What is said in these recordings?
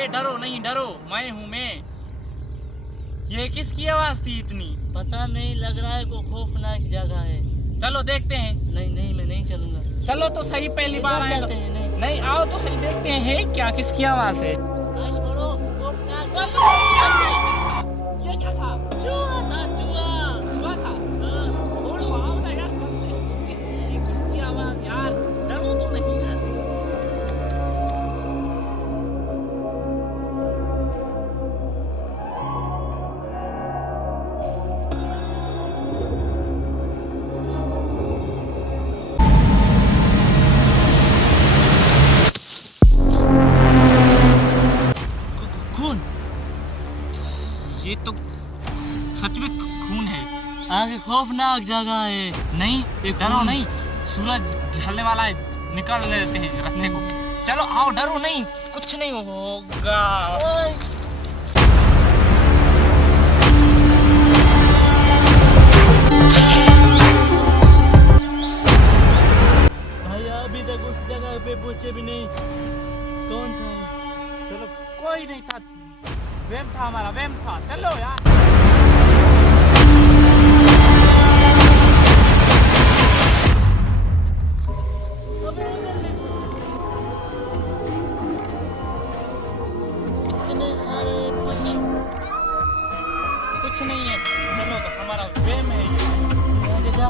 अबे डरो नहीं, डरो, मैं हूँ मैं। ये किसकी आवाज थी इतनी? पता नहीं, लग रहा है को खौफनाक जगह है। चलो देखते हैं। नहीं नहीं, मैं नहीं चलूंगा। चलो तो सही, पहली बार आए चलते हैं। नहीं नहीं, आओ तो सही, देखते हैं क्या किसकी आवाज है। छोड़ो, खौफनाक। ये क्या था? जुआ था, जुआ। हुआ था? छोड़ो, आओ ना यार, चलते हैं। ये किसकी आवाज यार? डरो तो नहीं यार। खून, ये तो सच में खून है। आगे खौफनाक जगह है। नहीं, डरो नहीं, सूरज ढलने वाला है, निकल लेते हैं रास्ते को। चलो आओ, डरो नहीं, कुछ नहीं होगा। भैया अभी तक उस जगह पे पहुंचे भी नहीं। कौन था? चलो, कोई नहीं था, वहम था हमारा, वहम था। चलो यार। अबे इधर देखो, इतने सारे पक्षी। कुछ नहीं है, चलो तो हमारा वहम है। आगे जा।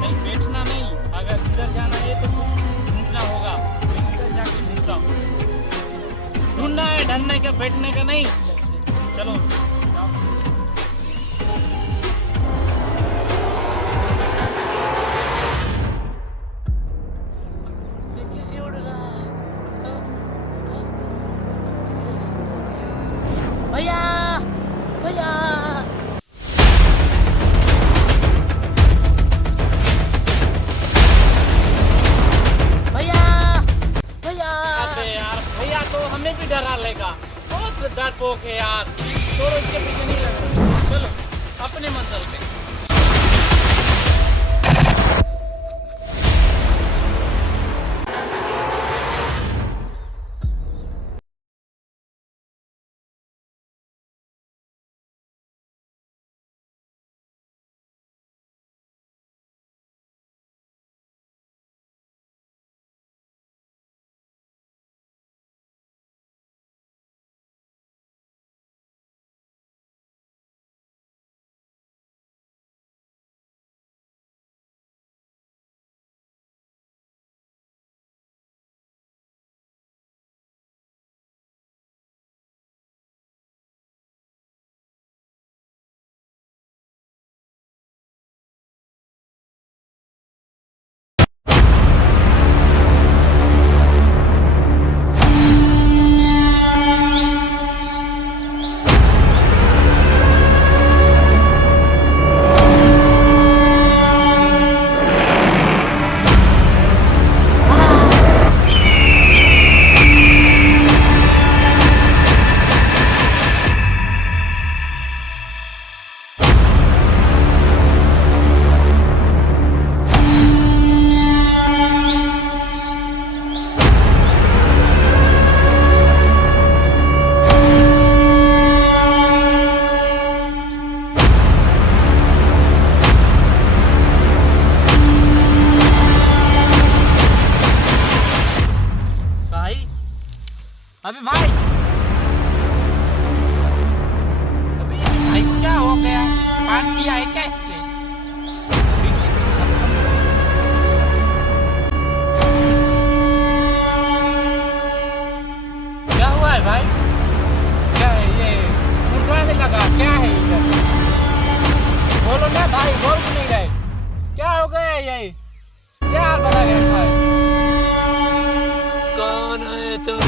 नहीं, बैठना नहीं, अगर इधर जाना है तो ढूंढना होगा। मैं इधर जाके ढूंढता हूँ। ढूंढना है, ढलने का, बैठने का नहीं। चलो जाओ। देखिए से उड़ रहा है। भैया, भैया। भैया, भैया। अबे यार, भैया तो हमें भी डरा लेगा, बहुत डरपोक है यार। छोड़ो, इसके पीछे नहीं लगना। चलो अपने मंजिल पे। अबे भाई, अबे ये भाई को क्या हो गया? पान पिया है क्या इसने? क्या हुआ है भाई? क्या है ये? उठवाने लगा, क्या है इधर? बोलो ना भाई, बोल क्यों नहीं रहे? क्या हो गया ये? क्या बना रखा है? कौन है तुम?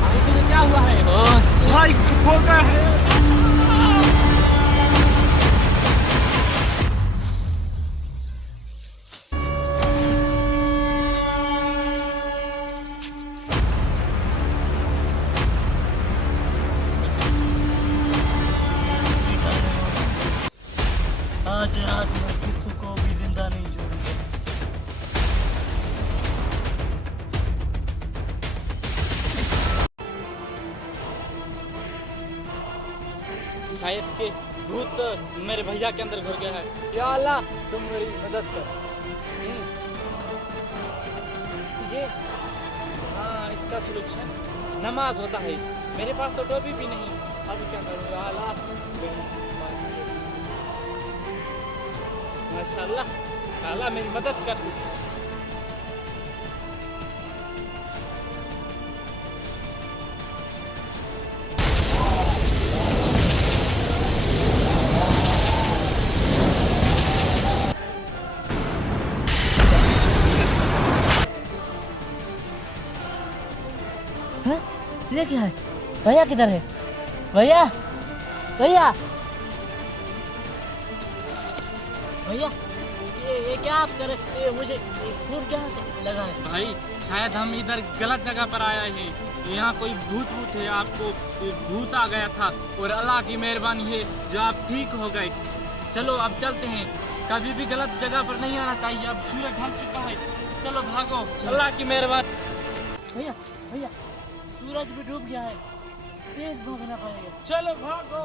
भाई तुझे क्या हुआ है? भाई खो गया है। आज रात में किसी को भी जिंदा नहीं छोड़ूंगा। शायद के भूत मेरे भैया के अंदर घुस गया है। या अल्लाह तुम मेरी मदद कर। ये हाँ, इसका सलूशन नमाज होता है। मेरे पास तो टोपी भी नहीं, अब क्या करूँ या अल्लाह। माशाअल्लाह, अल्लाह मेरी मदद कर। ये क्या है? भैया किधर है? भैया भैया भैया ये क्या आप कर रहे? ये मुझे खून कहाँ से लगा है? भाई शायद हम इधर गलत जगह पर आए हैं। यहाँ कोई भूत भूत है, आपको भूत आ गया था और अल्लाह की मेहरबानी है जो आप ठीक हो गए। चलो अब चलते हैं, कभी भी गलत जगह पर नहीं आना चाहिए। अब सूरज ढल चुका है, चलो भागो, अल्लाह की मेहरबानी। भैया भैया सूरज भी डूब गया है, तेज भागना पड़ेगा। चलो भागो।